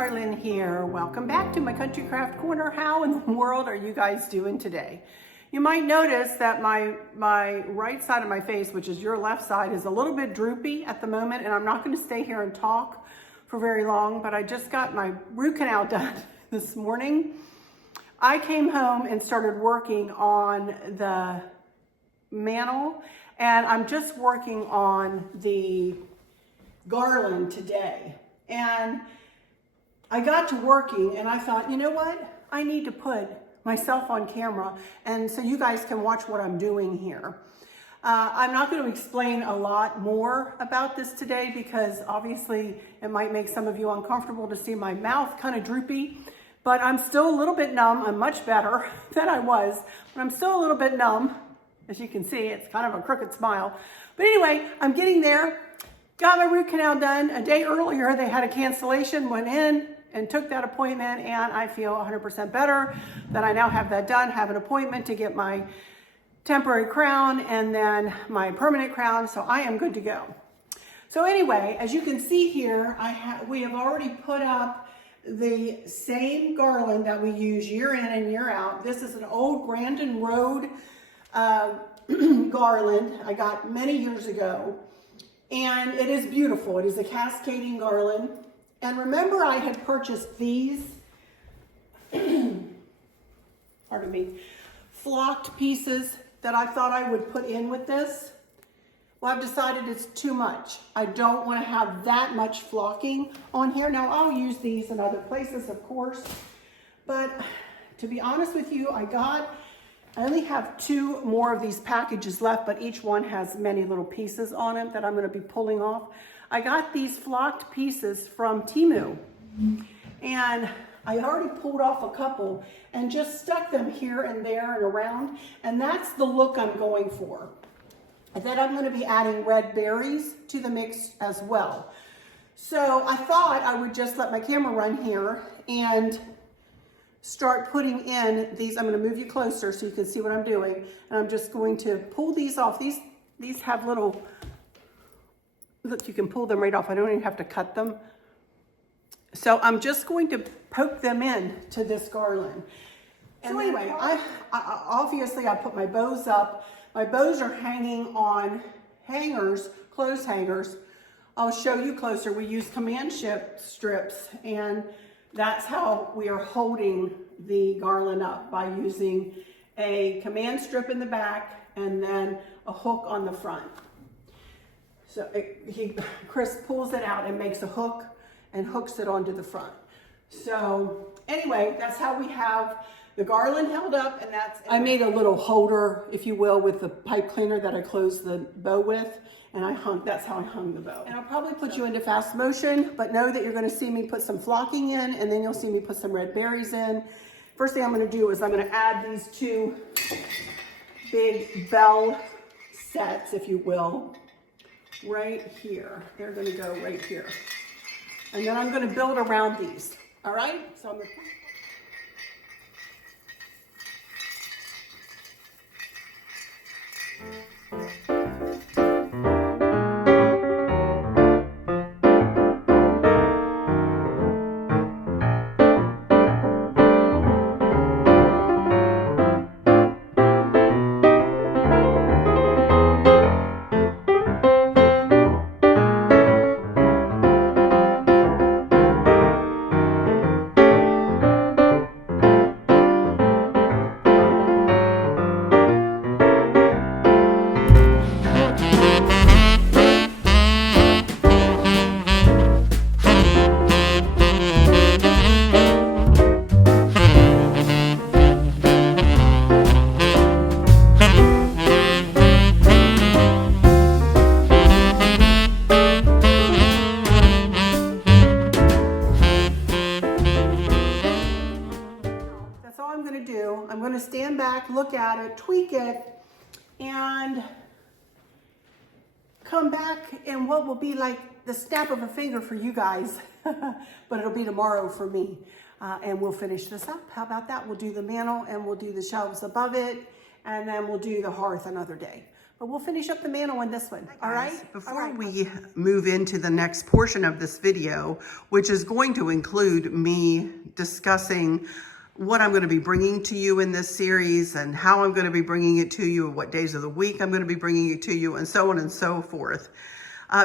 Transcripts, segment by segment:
Arlynn here. Welcome back to my Country Craft Corner. How in the world are you guys doing today? You might notice that my right side of my face, which is your left side, is a little bit droopy at the moment, and I'm not going to stay here and talk for very long, but I just got my root canal done this morning. I came home and started working on the mantel, and I'm just working on the Garland today. And I got to working and I thought, you know what? I need to put myself on camera and so you guys can watch what I'm doing here. I'm not going to explain a lot more about this today because obviously it might make some of you uncomfortable to see my mouth kind of droopy, but I'm still a little bit numb. I'm much better than I was, but I'm still a little bit numb. As you can see, it's kind of a crooked smile. But anyway, I'm getting there. Got my root canal done. A day earlier, they had a cancellation, went in and took that appointment, and I feel 100% better that I now have that done, have an appointment to get my temporary crown and then my permanent crown, so I am good to go. So anyway, as you can see here, we have already put up the same garland that we use year in and year out. This is an old Grandin Road garland I got many years ago. And it is beautiful. It is a cascading garland. And remember I had purchased these, pardon me, flocked pieces that I thought I would put in with this. Well, I've decided it's too much. I don't want to have that much flocking on here. Now I'll use these in other places, of course. But to be honest with you, I only have 2 more of these packages left, but each one has many little pieces on it that I'm going to be pulling off. I got these flocked pieces from Temu, and I already pulled off a couple and just stuck them here and there and around, and that's the look I'm going for. And then I'm going to be adding red berries to the mix as well. So I thought I would just let my camera run here and start putting in these. I'm going to move you closer so you can see what I'm doing. And I'm just going to pull these off. These have little, look, you can pull them right off. I don't even have to cut them. So I'm just going to poke them in to this garland. And so anyway, I obviously I put my bows up. My bows are hanging on hangers, clothes hangers. I'll show you closer. We use command strips, and that's how we are holding the garland up, by using a command strip in the back and then a hook on the front. So Chris pulls it out and makes a hook and hooks it onto the front. So anyway, that's how we have the garland held up, and I made a little holder, if you will, with the pipe cleaner that I closed the bow with, and that's how I hung the bow. And I'll probably put you into fast motion, but know that you're going to see me put some flocking in, and then you'll see me put some red berries in. First thing I'm going to do is I'm going to add these 2 big bell sets, if you will, right here. They're going to go right here. And then I'm going to build around these. All right? So I'm going to stand back, look at it, tweak it, and come back in what will be like the snap of a finger for you guys, but it'll be tomorrow for me. And we'll finish this up. How about that? We'll do the mantel and we'll do the shelves above it, and then we'll do the hearth another day. But we'll finish up the mantle on this one, all right? Before we move into the next portion of this video, which is going to include me discussing what I'm going to be bringing to you in this series and how I'm going to be bringing it to you, what days of the week I'm going to be bringing it to you, and so on and so forth.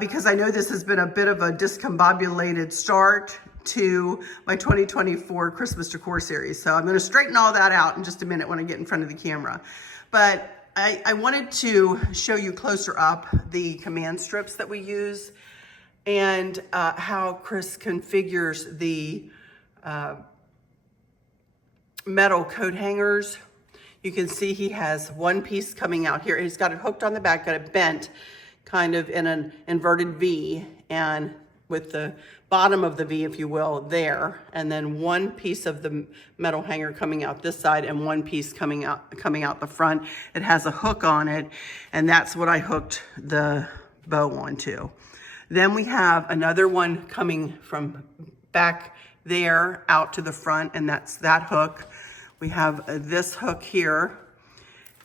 Because I know this has been a bit of a discombobulated start to my 2024 Christmas decor series. So I'm going to straighten all that out in just a minute when I get in front of the camera. But I wanted to show you closer up the command strips that we use and how Chris configures the metal coat hangers. You can see he has one piece coming out here. He's got it hooked on the back, got it bent kind of in an inverted V, and with the bottom of the V, if you will, there, and then one piece of the metal hanger coming out this side and one piece coming out the front. It has a hook on it, and that's what I hooked the bow onto. Then we have another one coming from back there out to the front, and that's that hook. We have this hook here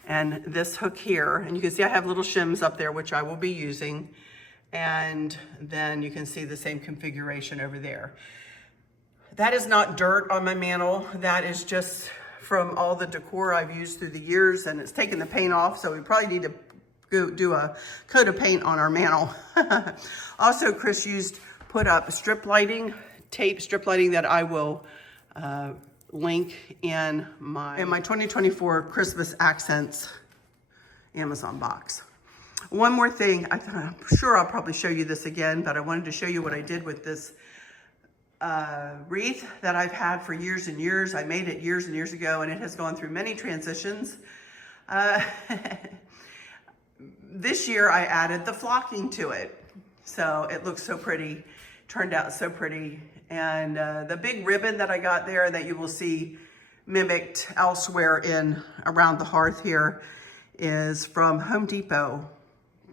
and this hook here, and you can see I have little shims up there, which I will be using. And then you can see the same configuration over there. That is not dirt on my mantle. That is just from all the decor I've used through the years, and it's taken the paint off, so we probably need to go do a coat of paint on our mantle. Also, Chris put up strip lighting, tape strip lighting that I will link in my 2024 Christmas Accents Amazon box. One more thing, I'm sure I'll probably show you this again, but I wanted to show you what I did with this wreath that I've had for years and years. I made it years and years ago, and it has gone through many transitions. This year I added the flocking to it. So it looks so pretty, turned out so pretty. And the big ribbon that I got there that you will see mimicked elsewhere around the hearth here is from Home Depot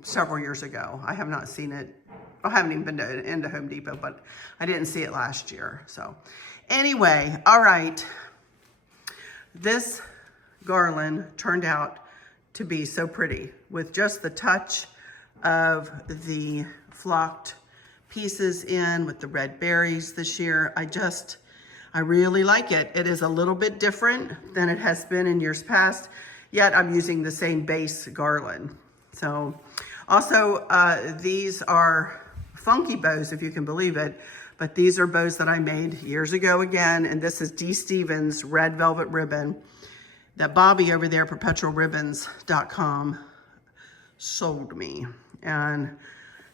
several years ago. I have not seen it. I haven't even been into Home Depot, but I didn't see it last year. So anyway, all right. This garland turned out to be so pretty with just the touch of the flocked pieces in with the red berries this year. I really like it. It is a little bit different than it has been in years past, yet I'm using the same base garland. So also, these are funky bows, if you can believe it, but these are bows that I made years ago again, and this is D. Stevens red velvet ribbon that Bobby over there, perpetualribbons.com, sold me. And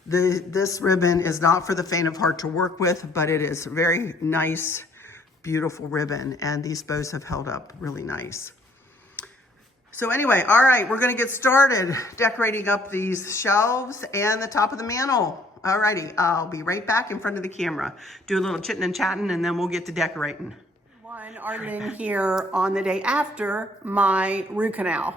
this ribbon is not for the faint of heart to work with, but it is very nice, beautiful ribbon, and these bows have held up really nice. So anyway, all right, we're gonna get started decorating up these shelves and the top of the mantle. All righty, I'll be right back in front of the camera. Do a little chitting and chatting, and then we'll get to decorating. Arlynn here on the day after my root canal.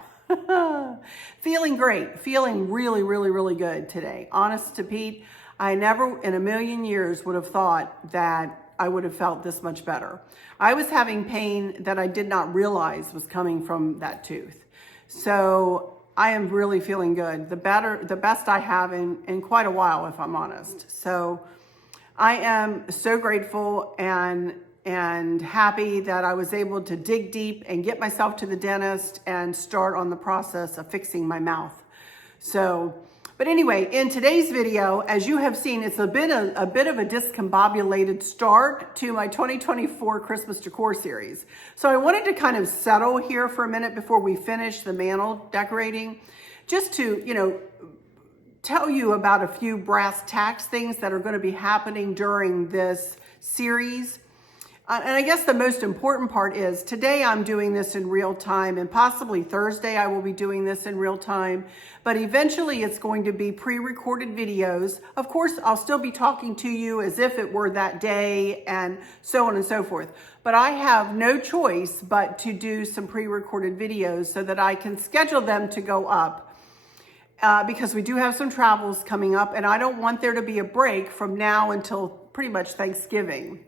Feeling great, feeling really, really, really good today. Honest to Pete, I never in a million years would have thought that I would have felt this much better. I was having pain that I did not realize was coming from that tooth. So I am really feeling good. The best I have in quite a while, if I'm honest. So I am so grateful and happy that I was able to dig deep and get myself to the dentist and start on the process of fixing my mouth. So, but anyway, in today's video, as you have seen, it's a bit of a discombobulated start to my 2024 Christmas decor series. So I wanted to kind of settle here for a minute before we finish the mantle decorating, just to, tell you about a few brass tacks things that are going to be happening during this series. And I guess the most important part is today I'm doing this in real time, and possibly Thursday I will be doing this in real time, but eventually it's going to be pre-recorded videos. Of course, I'll still be talking to you as if it were that day and so on and so forth. But I have no choice but to do some pre-recorded videos so that I can schedule them to go up. Because we do have some travels coming up, and I don't want there to be a break from now until pretty much Thanksgiving.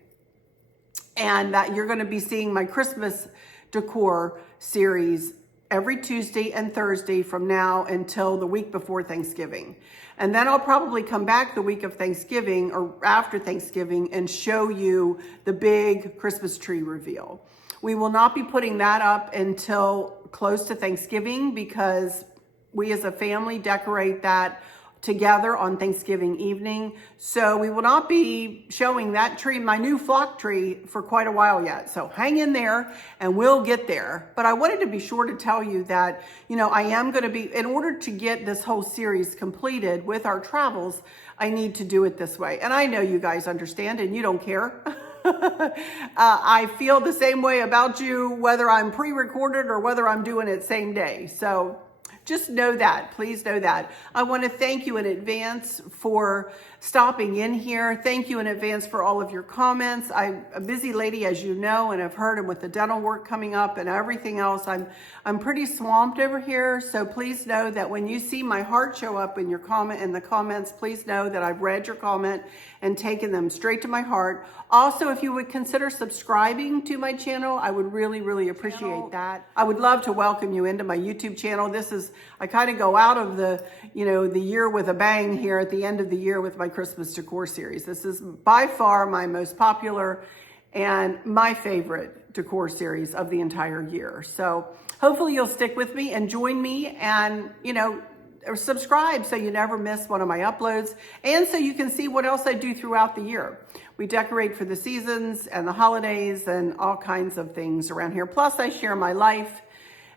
And that you're going to be seeing my Christmas decor series every Tuesday and Thursday from now until the week before Thanksgiving. And then I'll probably come back the week of Thanksgiving or after Thanksgiving and show you the big Christmas tree reveal. We will not be putting that up until close to Thanksgiving because we as a family decorate that together on Thanksgiving evening. So we will not be showing that tree, my new flock tree, for quite a while yet. So hang in there and we'll get there. But I wanted to be sure to tell you that, you know, I am going to be, in order to get this whole series completed with our travels, I need to do it this way. And I know you guys understand and you don't care. I feel the same way about you, whether I'm pre-recorded or whether I'm doing it same day. So just know that, please know that. I want to thank you in advance for stopping in here. Thank you in advance for all of your comments. I'm a busy lady, as you know, and I've heard, and with the dental work coming up and everything else, I'm pretty swamped over here. So please know that when you see my heart show up in your comment in the comments, please know that I've read your comment and taken them straight to my heart. Also, if you would consider subscribing to my channel, I would really, really appreciate that. I would love to welcome you into my YouTube channel. This is, I kind of go out of the, you know, the year with a bang here at the end of the year with my Christmas decor series. This is by far my most popular and my favorite decor series of the entire year. So hopefully you'll stick with me and join me and, you know, or subscribe so you never miss one of my uploads and so you can see what else I do throughout the year. We decorate for the seasons and the holidays and all kinds of things around here. Plus I share my life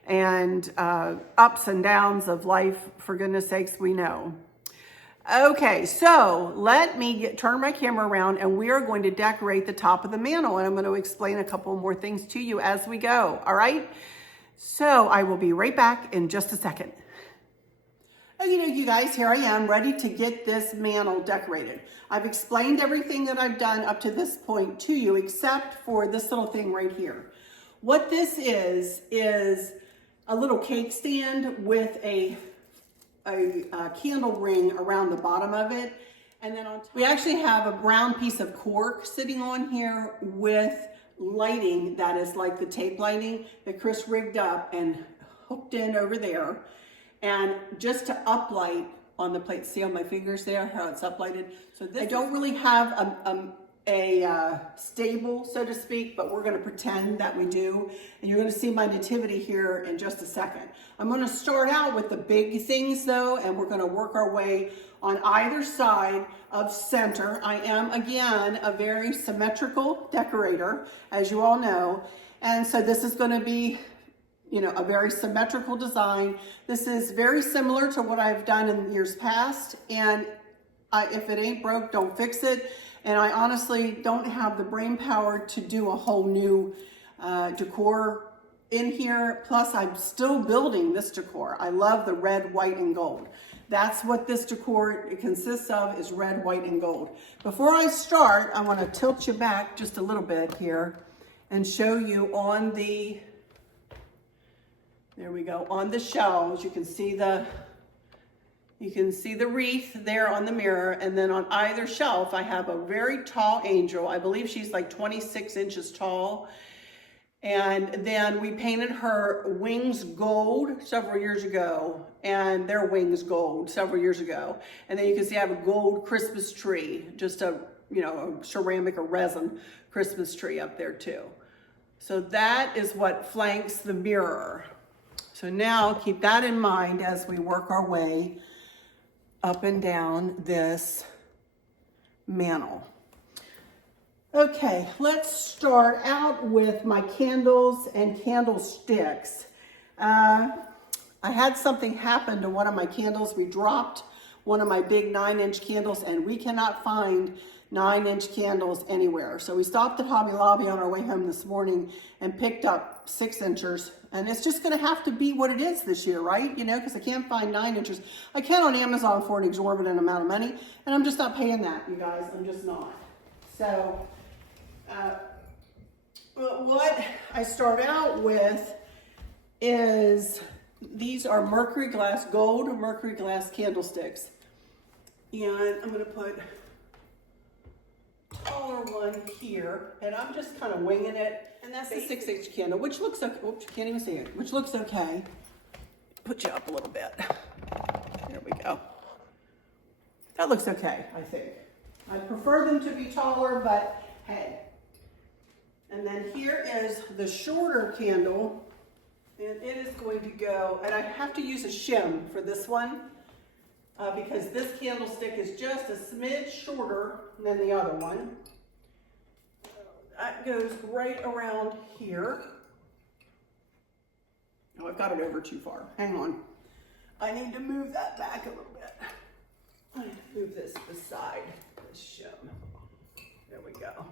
and ups and downs of life, for goodness sakes, we know. Okay, so let me turn my camera around and we are going to decorate the top of the mantle and I'm going to explain a couple more things to you as we go, all right? So I will be right back in just a second. You know, you guys, here I am ready to get this mantle decorated. I've explained everything that I've done up to this point to you, except for this little thing right here. What this is a little cake stand with a candle ring around the bottom of it. And then on top, we actually have a brown piece of cork sitting on here with lighting that is like the tape lighting that Chris rigged up and hooked in over there. And just to uplight on the plate, see on my fingers there how it's uplighted. So this I don't really have a stable, so to speak, but we're going to pretend that we do. And you're going to see my nativity here in just a second. I'm going to start out with the big things though, and we're going to work our way on either side of center. I am, again, a very symmetrical decorator, as you all know. And so this is going to be, you know, a very symmetrical design. This is very similar to what I've done in years past. And if it ain't broke, don't fix it. And I honestly don't have the brain power to do a whole new decor in here. Plus, I'm still building this decor. I love the red, white, and gold. That's what this decor consists of, is red, white, and gold. Before I start, I want to tilt you back just a little bit here and show you on the, there we go, on the shelves. You can see the wreath there on the mirror, and then on either shelf I have a very tall angel. I believe she's like 26 inches tall. And then we painted her wings gold several years ago, and their wings gold several years ago. And then you can see I have a gold Christmas tree, just a, you know, a ceramic or resin Christmas tree up there too. So that is what flanks the mirror. So now keep that in mind as we work our way up and down this mantle. Okay, let's start out with my candles and candlesticks. I had something happen to one of my candles. We dropped one of my big 9-inch candles and we cannot find 9-inch candles anywhere. So we stopped at Hobby Lobby on our way home this morning and picked up 6-inchers. And it's just gonna have to be what it is this year, right? You know, because I can't find 9-inchers. I can on Amazon for an exorbitant amount of money, and I'm just not paying that, you guys. I'm just not. So, what I start out with is, these are mercury glass, gold mercury glass candlesticks. And I'm gonna put smaller one here, and I'm just kind of winging it. And that's the 6-inch candle, which looks okay. Oops, can't even see it. Which looks okay. Put you up a little bit. There we go. That looks okay, I think. I prefer them to be taller, but hey. And then here is the shorter candle, and it is going to go, and I have to use a shim for this one because this candlestick is just a smidge shorter than the other one. That goes right around here. Oh, I've got it over too far. Hang on. I need to move that back a little bit. I need to move this beside this shim. There we go.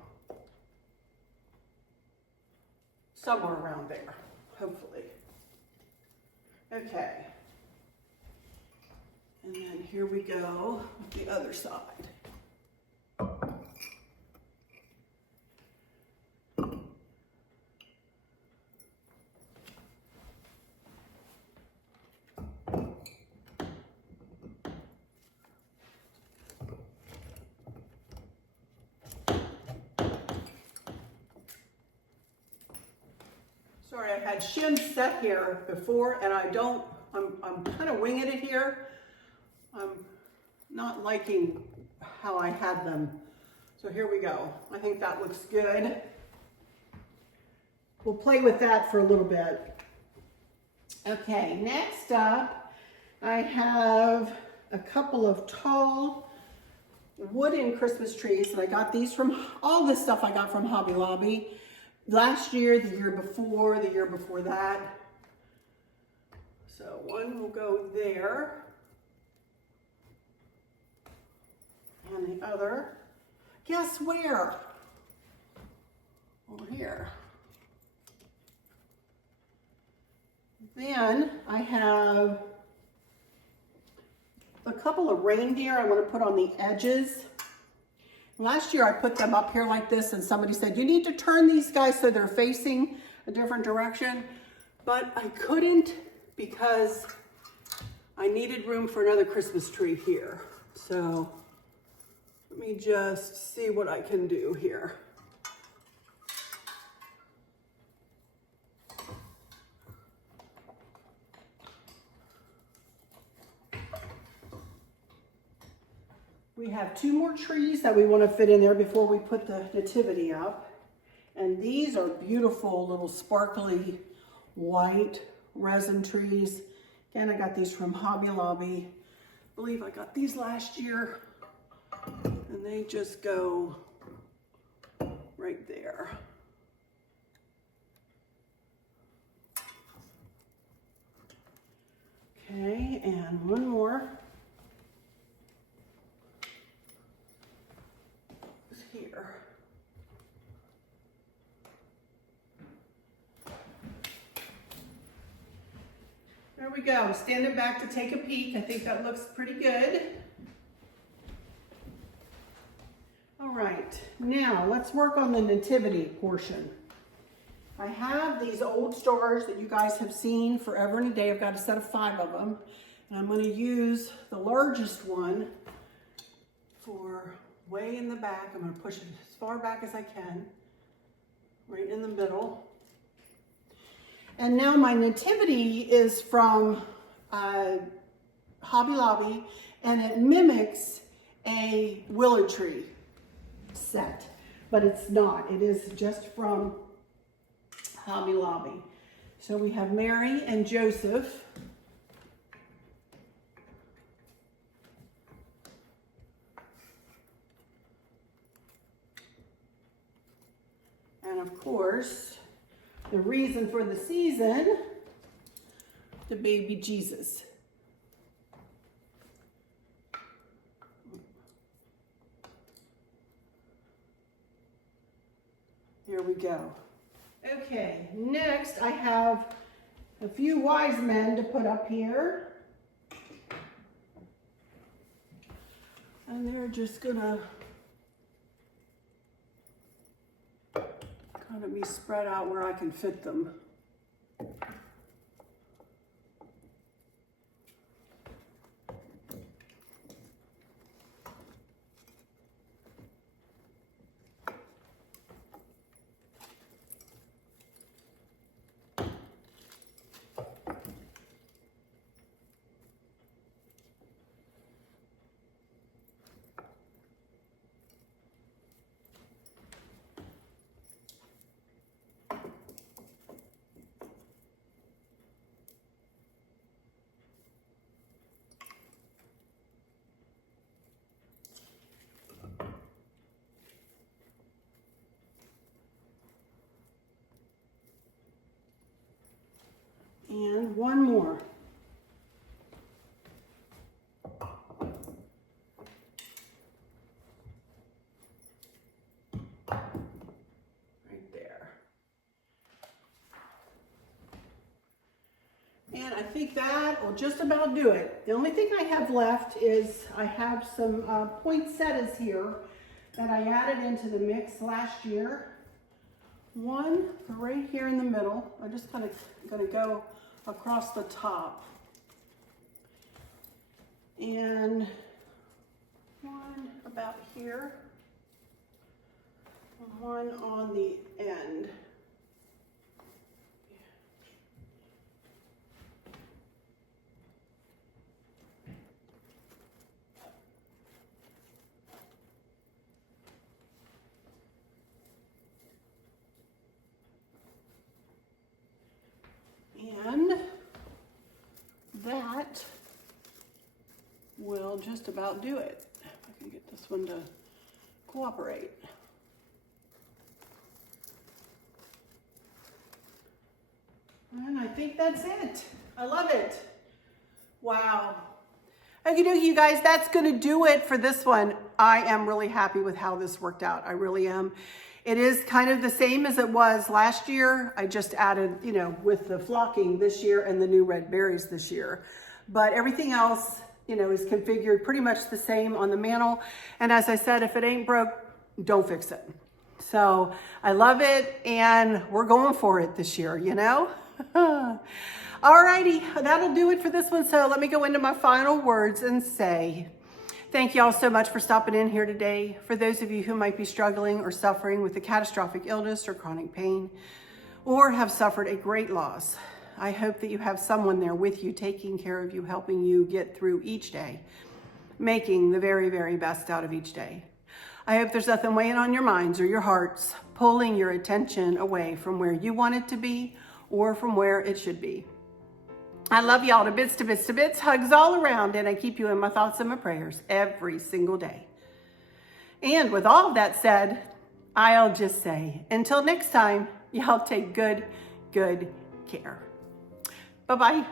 Somewhere around there, hopefully. Okay. And then here we go with the other side. Sorry, I had shims set here before, and I'm kind of winging it here. I'm not liking how I had them. So here we go. I think that looks good. We'll play with that for a little bit. Okay, next up, I have a couple of tall wooden Christmas trees, and I got these from, all this stuff I got from Hobby Lobby. Last year, the year before that. So one will go there. And the other, guess where? Over here. Then I have a couple of reindeer I want to put on the edges. Last year I put them up here like this, and somebody said, you need to turn these guys so they're facing a different direction. But I couldn't because I needed room for another Christmas tree here. So let me just see what I can do here. We have 2 more trees that we want to fit in there before we put the nativity up. And these are beautiful little sparkly white resin trees. Again, I got these from Hobby Lobby. I believe I got these last year. And they just go right there. Okay, and one more. Here. There we go. Standing back to take a peek. I think that looks pretty good. All right, now let's work on the nativity portion. I have these old stars that you guys have seen forever and a day. I've got a set of 5 of them, and I'm going to use the largest one for way in the back. I'm going to push it as far back as I can, right in the middle. And now my nativity is from Hobby Lobby, and it mimics a willow tree set, but it's not. It is just from Hobby Lobby. So we have Mary and Joseph. And of course, the reason for the season, the baby Jesus. Here we go. Okay, next I have a few wise men to put up here. And they're just gonna kind of be spread out where I can fit them. And one more. Right there. And I think that will just about do it. The only thing I have left is I have some poinsettias here that I added into the mix last year. One right here in the middle. I'm just gonna go across the top. And one about here. One on the end. And that will just about do it. If I can get this one to cooperate. And I think that's it. I love it. Wow. Okie dokie, you guys, that's gonna do it for this one. I am really happy with how this worked out. I really am. It is kind of the same as it was last year. I just added, you know, with the flocking this year and the new red berries this year. But everything else, you know, is configured pretty much the same on the mantle. And as I said, if it ain't broke, don't fix it. So I love it, and we're going for it this year, you know? Alrighty, that'll do it for this one. So let me go into my final words and say, thank you all so much for stopping in here today. For those of you who might be struggling or suffering with a catastrophic illness or chronic pain, or have suffered a great loss, I hope that you have someone there with you, taking care of you, helping you get through each day, making the very, very best out of each day. I hope there's nothing weighing on your minds or your hearts, pulling your attention away from where you want it to be or from where it should be. I love y'all to bits, to bits, to bits. Hugs all around, and I keep you in my thoughts and my prayers every single day. And with all of that said, I'll just say, until next time, y'all take good care. Bye-bye.